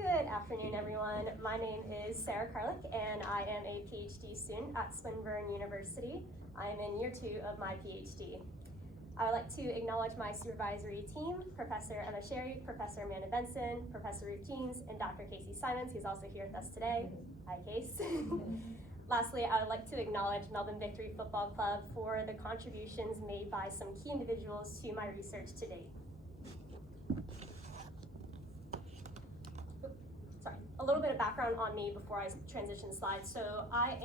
Good afternoon, everyone. My name is Sarah Karlik, and I am a PhD student at Swinburne University. I am in year 2 of my PhD. I would like to acknowledge my supervisory team, Professor Emma Sherry, Professor Amanda Benson, Professor Ruth Jeans, and Dr. Casey Simons, who's also here with us today. Hi, Case. Lastly, I would like to acknowledge Melbourne Victory Football Club for the contributions made by some key individuals to my research to date. A little bit of background on me before I transition slides. So I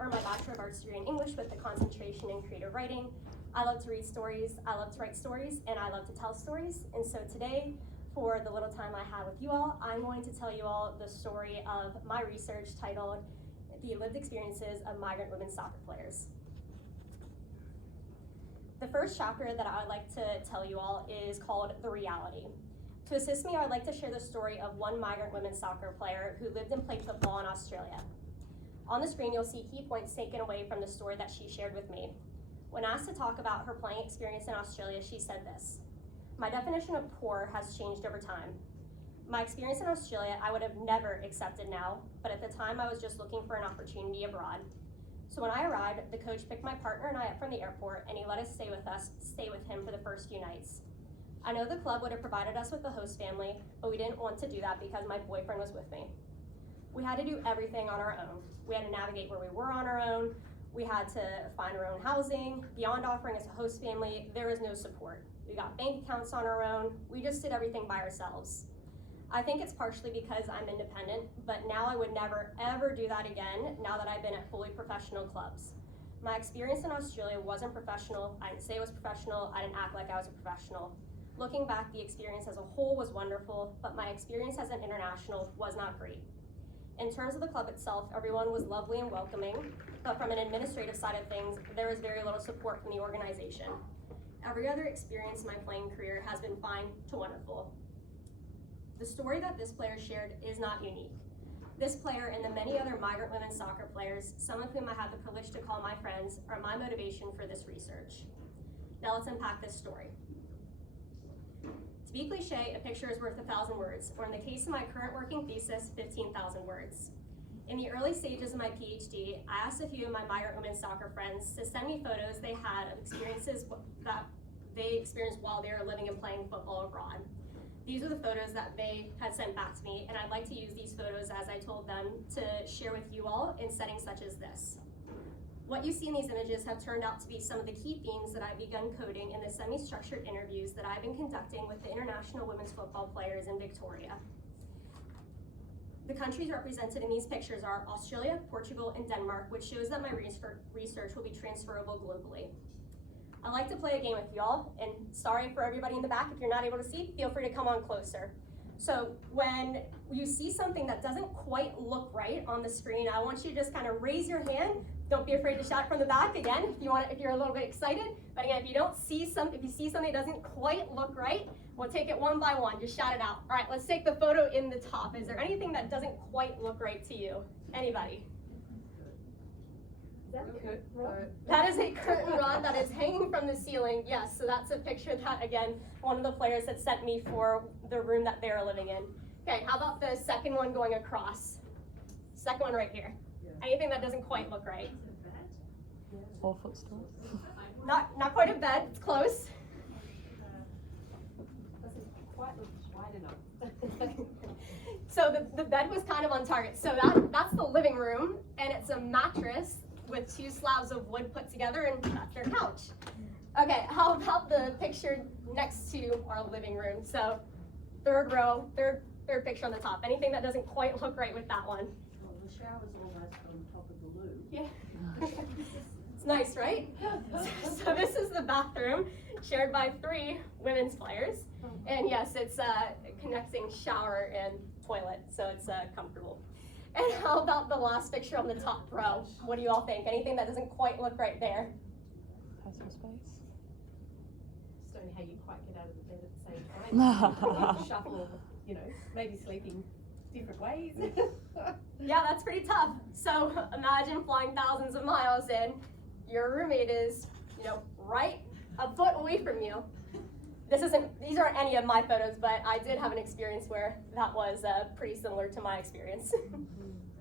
earned my Bachelor of Arts degree in English with a concentration in creative writing. I love to read stories, I love to write stories, and I love to tell stories. And so today, for the little time I have with you all, I'm going to tell you all the story of my research titled The Lived Experiences of Migrant Women Soccer Players. The first chapter that I would like to tell you all is called The Reality. To assist me, I would like to share the story of one migrant women's soccer player who lived and played football in Australia. On the screen, you'll see key points taken away from the story that she shared with me. When asked to talk about her playing experience in Australia, she said this: "My definition of poor has changed over time. My experience in Australia I would have never accepted now, but at the time I was just looking for an opportunity abroad. So when I arrived, the coach picked my partner and I up from the airport, and he let us stay with him for the first few nights. I know the club would have provided us with a host family, but we didn't want to do that because my boyfriend was with me. We had to do everything on our own. We had to navigate where we were on our own. We had to find our own housing. Beyond offering us a host family, there was no support. We got bank accounts on our own. We just did everything by ourselves. I think it's partially because I'm independent, but now I would never ever do that again now that I've been at fully professional clubs. My experience in Australia wasn't professional. I didn't say it was professional. I didn't act like I was a professional. Looking back, the experience as a whole was wonderful, but my experience as an international was not great. In terms of the club itself, everyone was lovely and welcoming, but from an administrative side of things, there was very little support from the organization. Every other experience in my playing career has been fine to wonderful. The story that this player shared is not unique. This player and the many other migrant women soccer players, some of whom I have the privilege to call my friends, are my motivation for this research. Now let's unpack this story. To be cliche, a picture is worth 1,000 words, or in the case of my current working thesis, 15,000 words. In the early stages of my PhD, I asked a few of my migrant women soccer friends to send me photos they had of experiences that they experienced while they were living and playing football abroad. These are the photos that they had sent back to me, and I'd like to use these photos, as I told them, to share with you all in settings such as this. What you see in these images have turned out to be some of the key themes that I've begun coding in the semi-structured interviews that I've been conducting with the international women's football players in Victoria. The countries represented in these pictures are Australia, Portugal, and Denmark, which shows that my research will be transferable globally. I like to play a game with y'all, and sorry for everybody in the back, if you're not able to see, feel free to come on closer. So when you see something that doesn't quite look right on the screen, I want you to just kind of raise your hand. Don't be afraid to shout from the back again if you're a little bit excited. But again, if you see something that doesn't quite look right, we'll take it one by one. Just shout it out. All right, let's take the photo in the top. Is there anything that doesn't quite look right to you? Anybody? Is that a curtain rod? That is a curtain rod that is hanging from the ceiling. Yes, so that's a picture that, again, one of the players had sent me for the room that they're living in. Okay, how about the second one going across? Second one right here. Anything that doesn't quite look right? 4 footstool. Not quite a bed, it's close. Doesn't quite look wide enough. So the bed was kind of on target. So that's the living room, and it's a mattress with 2 slabs of wood put together, and that's their couch. Okay, how about the picture next to our living room? So third row, third picture on the top. Anything that doesn't quite look right with that one? Well, the shower's almost on top of the loo. Yeah. It's nice, right? So this is the bathroom shared by 3 women's players. And yes, it's a connecting shower and toilet, so it's comfortable. And how about the last picture on the top row? What do you all think? Anything that doesn't quite look right there? Personal space. Just don't know how you quite get out of the bed at the same time. Shuffle, maybe sleeping different ways. Yeah, that's pretty tough. So imagine flying thousands of miles and your roommate is, right a foot away from you. these aren't any of my photos, but I did have an experience where that was pretty similar to my experience.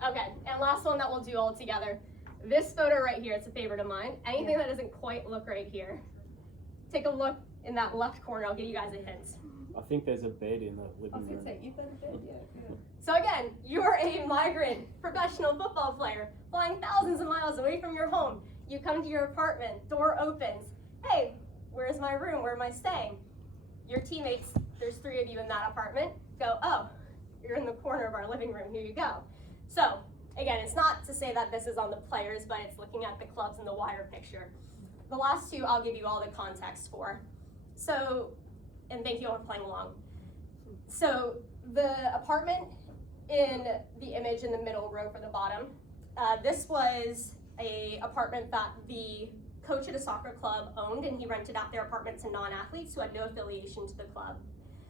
Okay, and last one that we'll do all together. This photo right here, it's a favorite of mine. Anything that doesn't quite look right here, take a look in that left corner. I'll give you guys a hint. I think there's a bed in the living room. You've got a bed, yeah. So again, you're a migrant professional football player flying thousands of miles away from your home. You come to your apartment, door opens. Hey, where's my room? Where am I staying? Your teammates, there's 3 of you in that apartment, go, oh, you're in the corner of our living room, here you go. So again, it's not to say that this is on the players, but it's looking at the clubs in the wider picture. The last 2, I'll give you all the context for. So, and thank you all for playing along. So the apartment in the image in the middle row for the bottom, this was a apartment that the coach at a soccer club owned, and he rented out their apartment to non-athletes who had no affiliation to the club.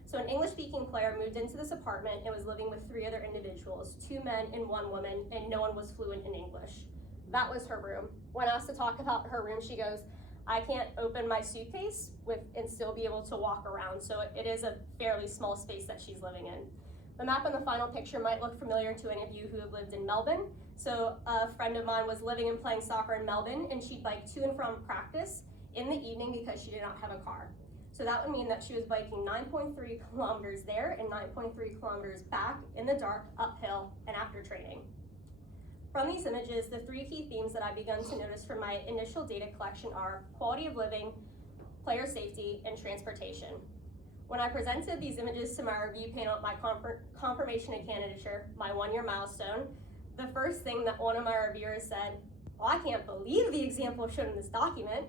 So an English-speaking player moved into this apartment and was living with 3 other individuals, 2 men and 1 woman, and no one was fluent in English. That was her room. When asked to talk about her room, she goes, I can't open my suitcase and still be able to walk around, so it is a fairly small space that she's living in. The map in the final picture might look familiar to any of you who have lived in Melbourne. So a friend of mine was living and playing soccer in Melbourne, and she'd bike to and from practice in the evening because she did not have a car. So that would mean that she was biking 9.3 kilometers there and 9.3 kilometers back in the dark, uphill, and after training. From these images, the 3 key themes that I've begun to notice from my initial data collection are quality of living, player safety, and transportation. When I presented these images to my review panel at my confirmation and candidature, my 1-year milestone, the first thing that one of my reviewers said, well, I can't believe the example shown in this document.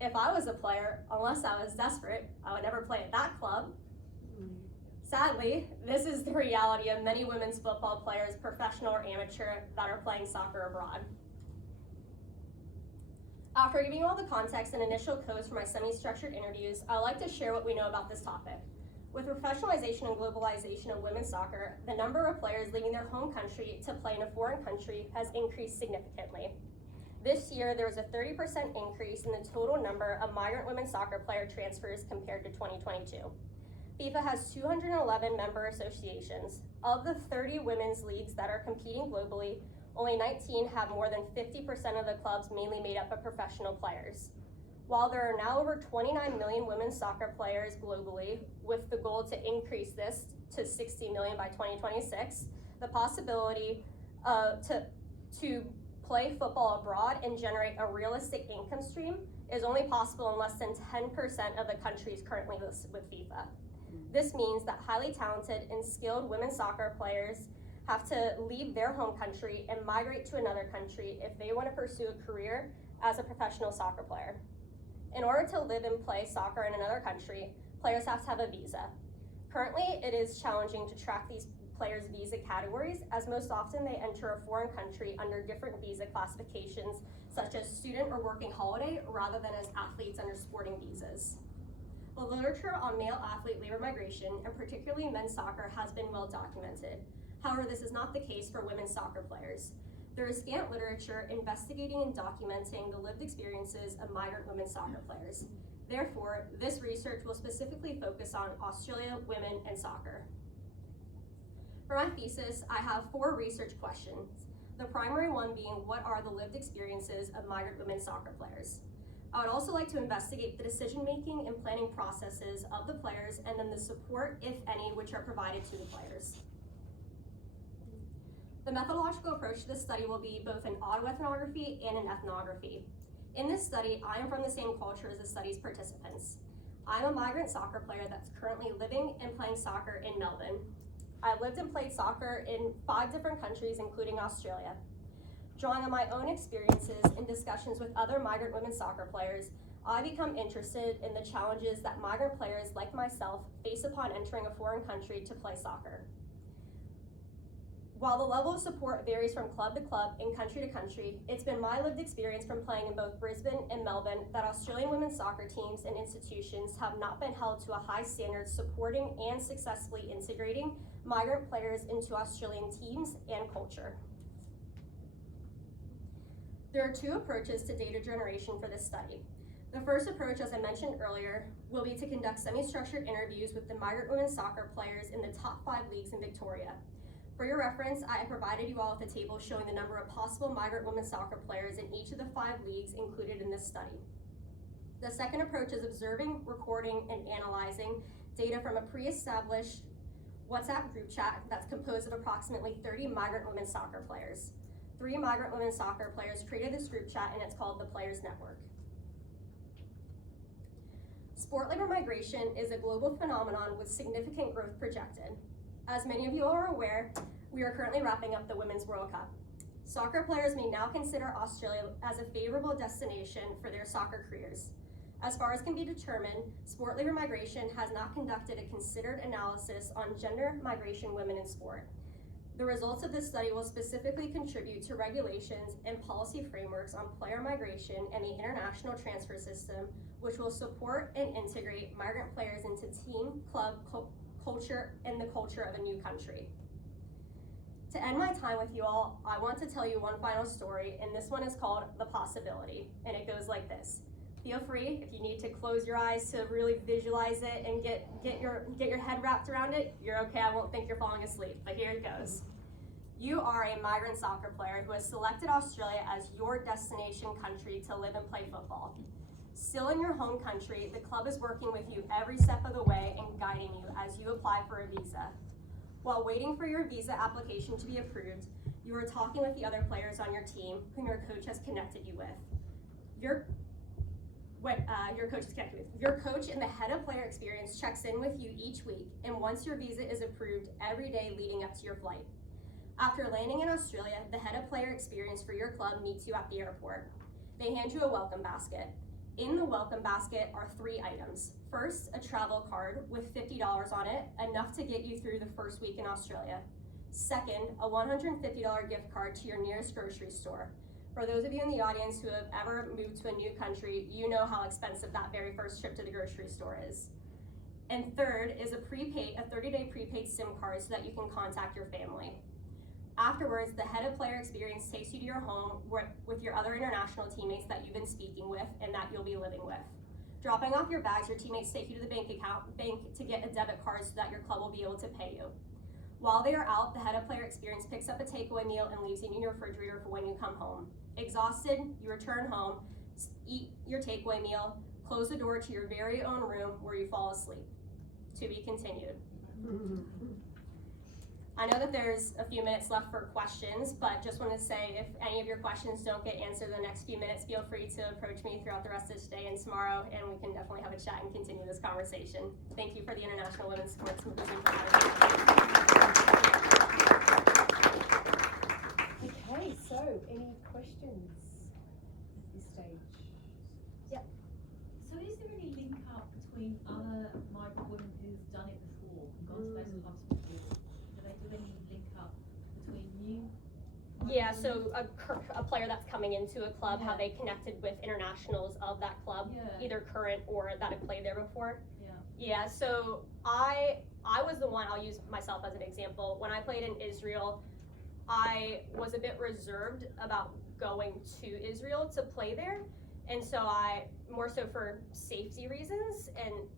If I was a player, unless I was desperate, I would never play at that club. Sadly, this is the reality of many women's football players, professional or amateur, that are playing soccer abroad. After giving you all the context and initial codes for my semi-structured interviews, I'd like to share what we know about this topic. With professionalization and globalization of women's soccer, the number of players leaving their home country to play in a foreign country has increased significantly. This year, there was a 30% increase in the total number of migrant women's soccer player transfers compared to 2022. FIFA has 211 member associations. Of the 30 women's leagues that are competing globally, only 19 have more than 50% of the clubs mainly made up of professional players. While there are now over 29 million women's soccer players globally, with the goal to increase this to 60 million by 2026, the possibility to play football abroad and generate a realistic income stream is only possible in less than 10% of the countries currently listed with FIFA. This means that highly talented and skilled women's soccer players have to leave their home country and migrate to another country if they want to pursue a career as a professional soccer player. In order to live and play soccer in another country, players have to have a visa. Currently, it is challenging to track these players' visa categories, as most often they enter a foreign country under different visa classifications, such as student or working holiday, rather than as athletes under sporting visas. The literature on male athlete labor migration, and particularly men's soccer, has been well documented. However, this is not the case for women's soccer players. There is scant literature investigating and documenting the lived experiences of migrant women's soccer players. Therefore, this research will specifically focus on Australia, women, and soccer. For my thesis, I have 4 research questions. The primary one being, what are the lived experiences of migrant women's soccer players? I would also like to investigate the decision-making and planning processes of the players, and then the support, if any, which are provided to the players. The methodological approach to this study will be both an autoethnography and an ethnography. In this study, I am from the same culture as the study's participants. I'm a migrant soccer player that's currently living and playing soccer in Melbourne. I've lived and played soccer in 5 different countries, including Australia. Drawing on my own experiences and discussions with other migrant women soccer players, I become interested in the challenges that migrant players like myself face upon entering a foreign country to play soccer. While the level of support varies from club to club and country to country, it's been my lived experience from playing in both Brisbane and Melbourne that Australian women's soccer teams and institutions have not been held to a high standard supporting and successfully integrating migrant players into Australian teams and culture. There are 2 approaches to data generation for this study. The first approach, as I mentioned earlier, will be to conduct semi-structured interviews with the migrant women's soccer players in the top 5 leagues in Victoria. For your reference, I have provided you all with a table showing the number of possible migrant women's soccer players in each of the 5 leagues included in this study. The second approach is observing, recording, and analyzing data from a pre-established WhatsApp group chat that's composed of approximately 30 migrant women's soccer players. 3 migrant women's soccer players created this group chat, and it's called the Players Network. Sport labor migration is a global phenomenon with significant growth projected. As many of you are aware, we are currently wrapping up the Women's World Cup. Soccer players may now consider Australia as a favorable destination for their soccer careers. As far as can be determined, sport labor migration has not conducted a considered analysis on gender migration women in sport. The results of this study will specifically contribute to regulations and policy frameworks on player migration and the international transfer system, which will support and integrate migrant players into team, club, culture, and the culture of a new country. To end my time with you all, I want to tell you one final story, and this one is called The Possibility, and it goes like this. Feel free, if you need to close your eyes to really visualize it and get your head wrapped around it, you're okay, I won't think you're falling asleep, but here it goes. You are a migrant soccer player who has selected Australia as your destination country to live and play football. Still in your home country, the club is working with you every step of the way and guiding you as you apply for a visa. While waiting for your visa application to be approved, you are talking with the other players on your team whom your coach has connected you with. Your coach and the head of player experience checks in with you each week, and once your visa is approved, every day leading up to your flight. After landing in Australia, the head of player experience for your club meets you at the airport. They hand you a welcome basket. In the welcome basket are 3 items. First, a travel card with $50 on it, enough to get you through the first week in Australia. Second, a $150 gift card to your nearest grocery store. For those of you in the audience who have ever moved to a new country, you know how expensive that very first trip to the grocery store is. And third is a 30-day prepaid SIM card so that you can contact your family. Afterwards, the head of player experience takes you to your home with your other international teammates that you've been speaking with and that you'll be living with. Dropping off your bags, your teammates take you to the bank to get a debit card so that your club will be able to pay you. While they are out, the head of player experience picks up a takeaway meal and leaves it in your refrigerator for when you come home. Exhausted, you return home, eat your takeaway meal, close the door to your very own room where you fall asleep. To be continued. I know that there's a few minutes left for questions, but just want to say if any of your questions don't get answered in the next few minutes, feel free to approach me throughout the rest of today and tomorrow, and we can definitely have a chat and continue this conversation. Thank you for the International Women's Sport Symposium for having me. Okay, so any questions at this stage? Yep. So is there any link up between other migrant women who've done it before and gone to those clubs before? Do they do any link up between you? Yeah, so a player that's coming into a club, how Yeah. they connected with internationals of that club, Yeah. either current or that have played there before. Yeah. Yeah, so I was the one, I'll use myself as an example. When I played in Israel, I was a bit reserved about going to Israel to play there. And so more so for safety reasons, and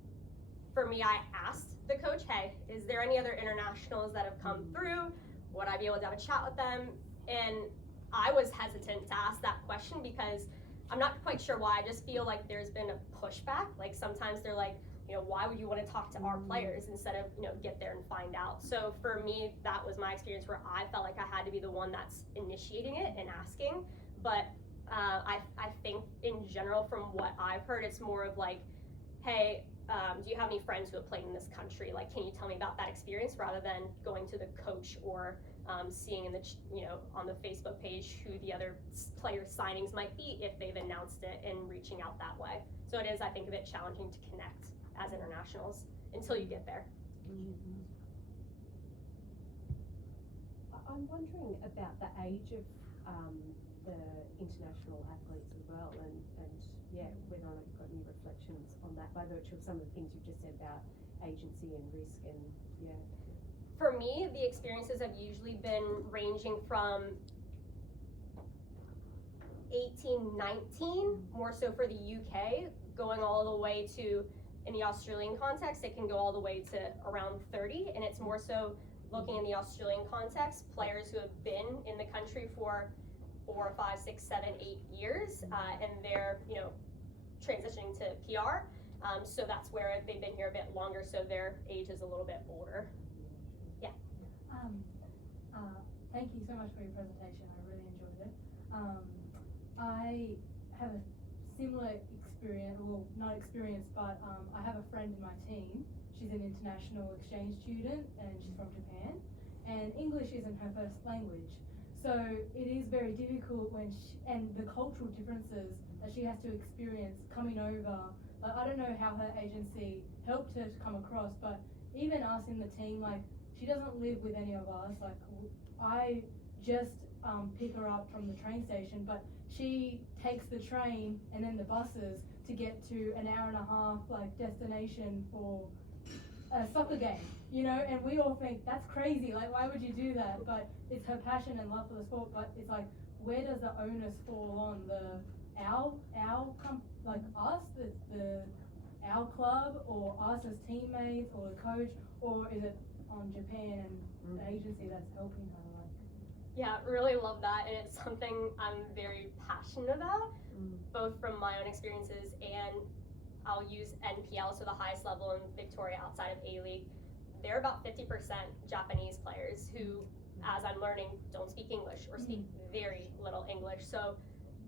for me, I asked the coach, hey, is there any other internationals that have come through? Would I be able to have a chat with them? And I was hesitant to ask that question because I'm not quite sure why. I just feel like there's been a pushback. Like sometimes they're like, why would you want to talk to our players instead of, get there and find out? So for me, that was my experience where I felt like I had to be the one that's initiating it and asking. But I think in general, from what I've heard, it's more of like, hey, do you have any friends who have played in this country? Like, can you tell me about that experience, rather than going to the coach or seeing in the on the Facebook page who the other player signings might be if they've announced it, and reaching out that way. So it is, I think, a bit challenging to connect as internationals until you get there. I'm wondering about the age of the international athletes as well, and whether or not you've got any reflections on that by virtue of some of the things you've just said about agency and risk and For me, the experiences have usually been ranging from 18, 19, more so for the UK. going all the way to, in the Australian context, it can go all the way to around 30, and it's more so looking in the Australian context, players who have been in the country for 4, 5, 6, 7, 8 years, and they're, transitioning to PR. So that's where they've been here a bit longer, so their age is a little bit older. Yeah. Thank you so much for your presentation. I really enjoyed it. I have a similar experience, well, not experience, but I have a friend in my team. She's an international exchange student and she's from Japan, and English isn't her first language. So it is very difficult and the cultural differences that she has to experience coming over. I don't know how her agency helped her to come across, but even us in the team, like, she doesn't live with any of us. Like, I just pick her up from the train station, but she takes the train and then the buses to get to an hour and a half, like, destination for a soccer game, and we all think that's crazy, like, why would you do that? But it's her passion and love for the sport. But it's like, where does the onus fall on our club, or us as teammates, or the coach, or is it on Japan and the agency that's helping her? Yeah, really love that, and it's something I'm very passionate about, both from my own experiences, and I'll use NPL, so the highest level in Victoria outside of A-League. There are about 50% Japanese players who, as I'm learning, don't speak English or speak very little English. So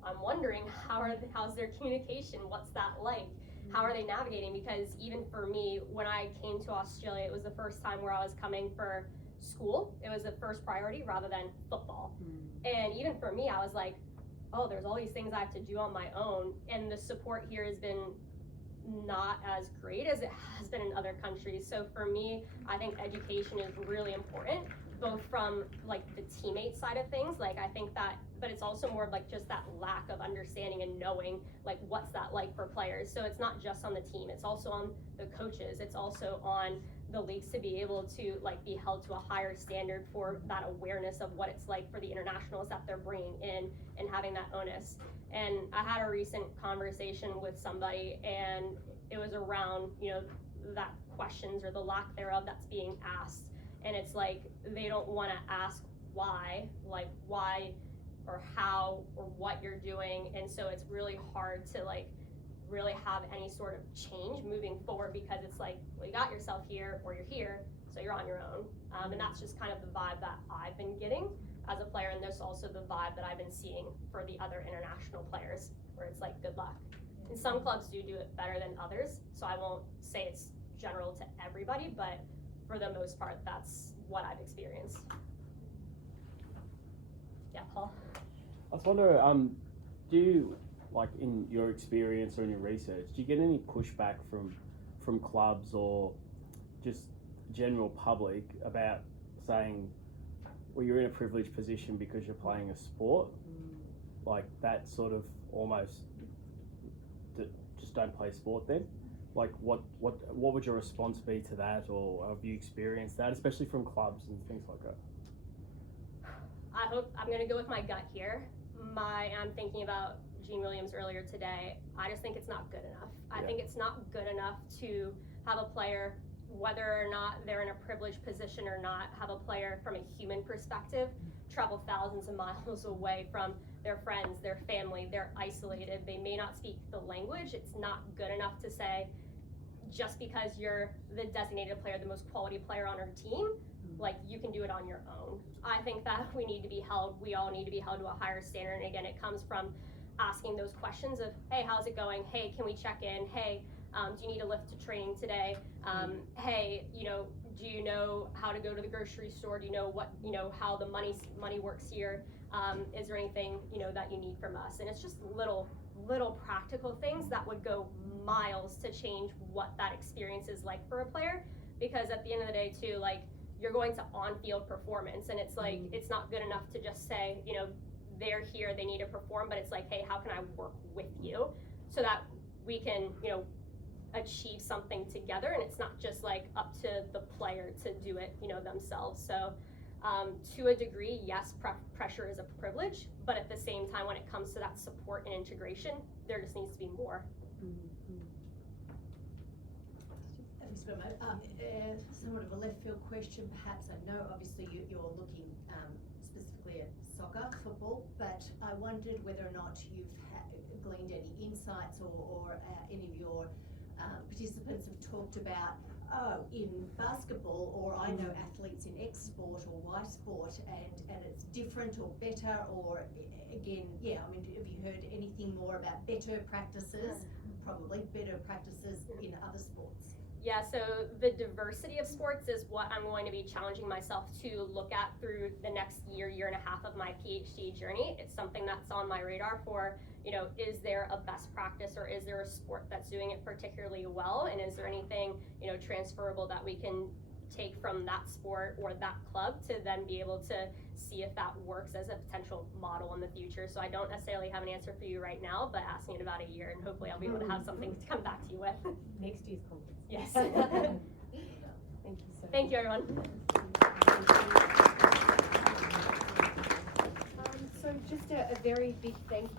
I'm wondering, how's their communication? What's that like? How are they navigating? Because even for me, when I came to Australia, it was the first time where I was coming for school. It was the first priority rather than football. And even for me, I was like, oh, there's all these things I have to do on my own. And the support here has been not as great as it has been in other countries. So for me, I think education is really important, both from like the teammate side of things, like I think that, but it's also more like just that lack of understanding and knowing like what's that like for players. So it's not just on the team, it's also on the coaches, it's also on the leagues to be able to like be held to a higher standard for that awareness of what it's like for the internationals that they're bringing in and having that onus. And I had a recent conversation with somebody, and it was around, that questions or the lack thereof that's being asked. And it's like, they don't want to ask why, like why or how or what you're doing. And so it's really hard to like really have any sort of change moving forward, because it's like, well, you got yourself here or you're here, so you're on your own. And that's just kind of the vibe that I've been getting as a player, and there's also the vibe that I've been seeing for the other international players, where it's like, good luck. And some clubs do it better than others, so I won't say it's general to everybody, but for the most part, that's what I've experienced. Yeah, Paul? I was wondering, do you, like in your experience or in your research, do you get any pushback from clubs or just general public about saying, well, you're in a privileged position because you're playing a sport, like that sort of almost, just don't play sport then? Like what would your response be to that, or have you experienced that, especially from clubs and things like that? I'm gonna go with my gut here. I'm thinking about Gene Williams earlier today. I just think it's not good enough. I think it's not good enough to have a player, whether or not they're in a privileged position or not, have a player from a human perspective travel thousands of miles away from their friends, their family, they're isolated, they may not speak the language. It's not good enough to say, just because you're the designated player, the most quality player on our team, like you can do it on your own. I think that we all need to be held to a higher standard. And again, it comes from asking those questions of, hey, how's it going? Hey, can we check in? Hey, do you need a lift to training today? Hey, do you know how to go to the grocery store? Do you know how the money works here? Is there anything, that you need from us? And it's just little practical things that would go miles to change what that experience is like for a player. Because at the end of the day too, like, you're going to on-field performance, and it's like, it's not good enough to just say, they're here, they need to perform, but it's like, hey, how can I work with you so that we can, achieve something together, and it's not just like up to the player to do it, themselves. So to a degree, yes, pressure is a privilege, but at the same time, when it comes to that support and integration, there just needs to be more. thanks very much. Somewhat of a left field question, perhaps. I know obviously you're looking specifically at soccer, football, but I wondered whether or not you've gleaned any insights or any of your participants have talked about, in basketball, or I know athletes in X sport or Y sport, and it's different or better, or again, yeah, I mean, have you heard anything more about better practices, probably better practices in other sports? Yeah, so the diversity of sports is what I'm going to be challenging myself to look at through the next year and a half of my PhD journey. It's something that's on my radar for, is there a best practice, or is there a sport that's doing it particularly well? And is there anything, transferable that we can take from that sport or that club to then be able to see if that works as a potential model in the future? So I don't necessarily have an answer for you right now, but ask me in about a year and hopefully I'll be able to have something to come back to you with. Next year's conference. Yes. Thank you so much. Thank you, everyone. So just a very big thank